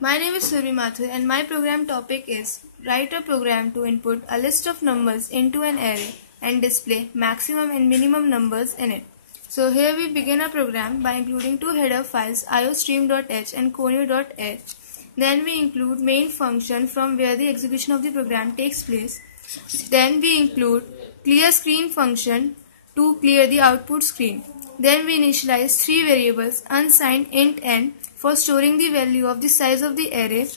My name is Surbhi Mathur and my program topic is write a program to input a list of numbers into an array and display maximum and minimum numbers in it. So here we begin our program by including two header files iostream.h and conio.h. Then we include main function from where the execution of the program takes place. Then we include clear screen function to clear the output screen. Then we initialize three variables unsigned int n for storing the value of the size of the array,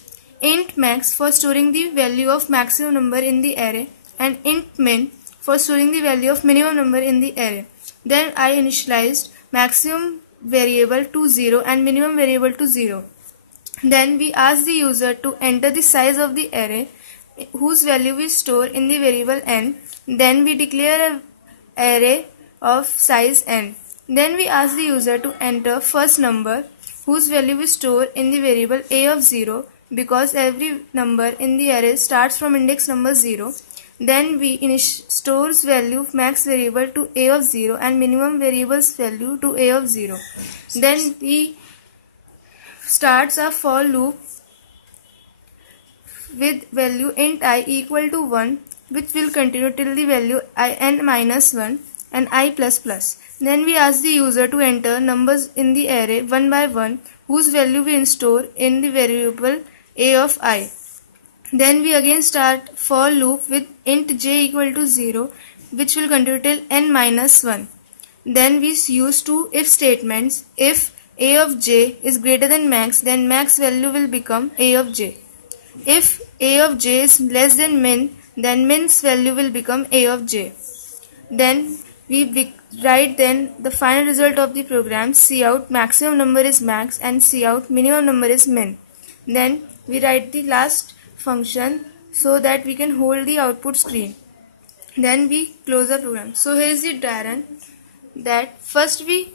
int max for storing the value of maximum number in the array, and int min for storing the value of minimum number in the array. Then I initialized maximum variable to 0 and minimum variable to 0. Then we ask the user to enter the size of the array whose value we store in the variable n. Then we declare an array of size n. Then we ask the user to enter first number whose value we store in the variable a of 0 because every number in the array starts from index number 0. Then we stores value of max variable to a of 0 and minimum variable's value to a of 0. Then we starts a for loop with value int I equal to 1, which will continue till the value n minus 1 and I plus plus. Then we ask the user to enter numbers in the array one by one whose value we store in the variable a of I. Then we again start for loop with int j equal to 0, which will continue till n minus 1. Then we use two if statements. If a of j is greater than max, then max value will become a of j. If a of j is less than min, then min's value will become a of j. Then we write then the final result of the program. Cout maximum number is max and cout minimum number is min. Then we write the last function so that we can hold the output screen. Then we close the program. So here is the diagram that first we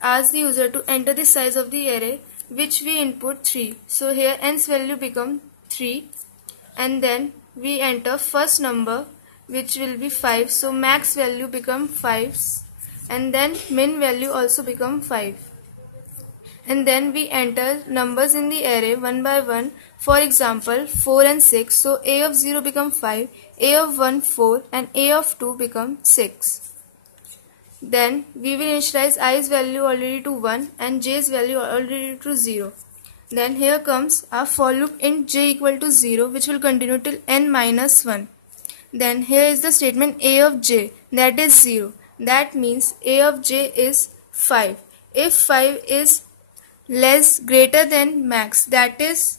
ask the user to enter the size of the array which we input 3. So here n's value become 3 and then we enter first number which will be 5. So max value become 5 and then min value also become 5. And then we enter numbers in the array one by one. For example 4 and 6. So a of 0 become 5, a of 1 4 and a of 2 become 6. Then we will initialize i's value already to 1 and j's value already to 0. Then here comes our for loop int j equal to 0, which will continue till n minus 1. Then here is the statement a of j, that is 0. That means a of j is 5. If 5 is greater than max, that is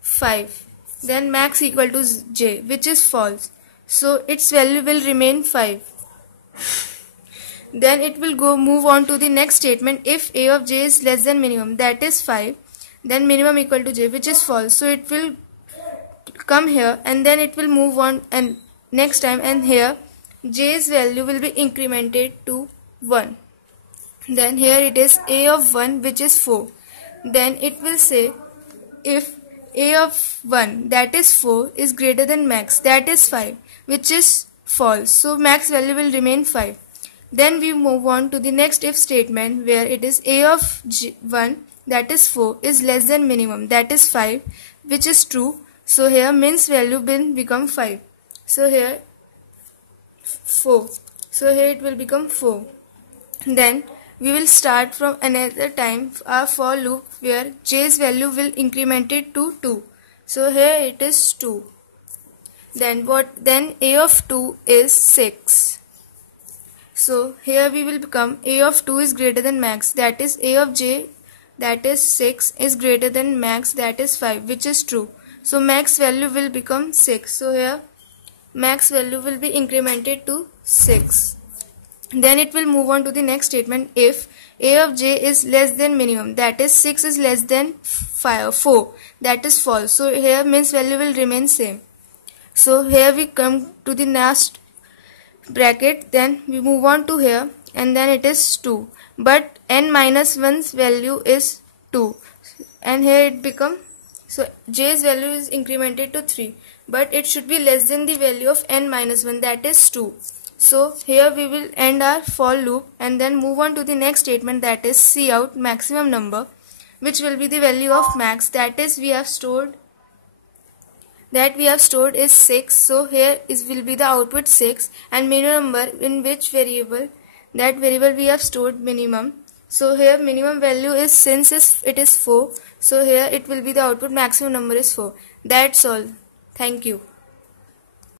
5, then max equal to j, which is false. So its value will remain 5. Then it will move on to the next statement. If a of j is less than minimum, that is 5, then minimum equal to j, which is false. So it will come here and then it will move on and next time, and here j's value will be incremented to 1. Then here it is a of 1, which is 4. Then it will say if a of 1, that is 4, is greater than max, that is 5, which is false. So max value will remain 5. Then we move on to the next if statement where it is a of 1, that is 4, is less than minimum, that is 5, which is true. So here min's value will become 5. So here 4. So here it will become 4. Then we will start from another time our for loop where j's value will increment it to 2. So here it is 2. Then a of 2 is 6. So here we will become a of 2 is greater than max, that is a of j, that is 6, is greater than max, that is 5, which is true. So max value will become 6. So here max value will be incremented to 6. Then it will move on to the next statement. If a of j is less than minimum, that is 6 is less than 4, that is false. So here min's value will remain same. So here we come to the last bracket. Then we move on to here and then it is 2. But n minus 1's value is 2 and here it become, so j's value is incremented to 3, but it should be less than the value of n minus 1, that is 2. So here we will end our for loop and then move on to the next statement, that is cout maximum number. which will be the value of max, that is we have stored is 6. So here will be the output 6, and minimum number in which variable, that variable we have stored minimum. So here minimum value is, since it is 4, so here it will be the output maximum number is 4. That's all. Thank you.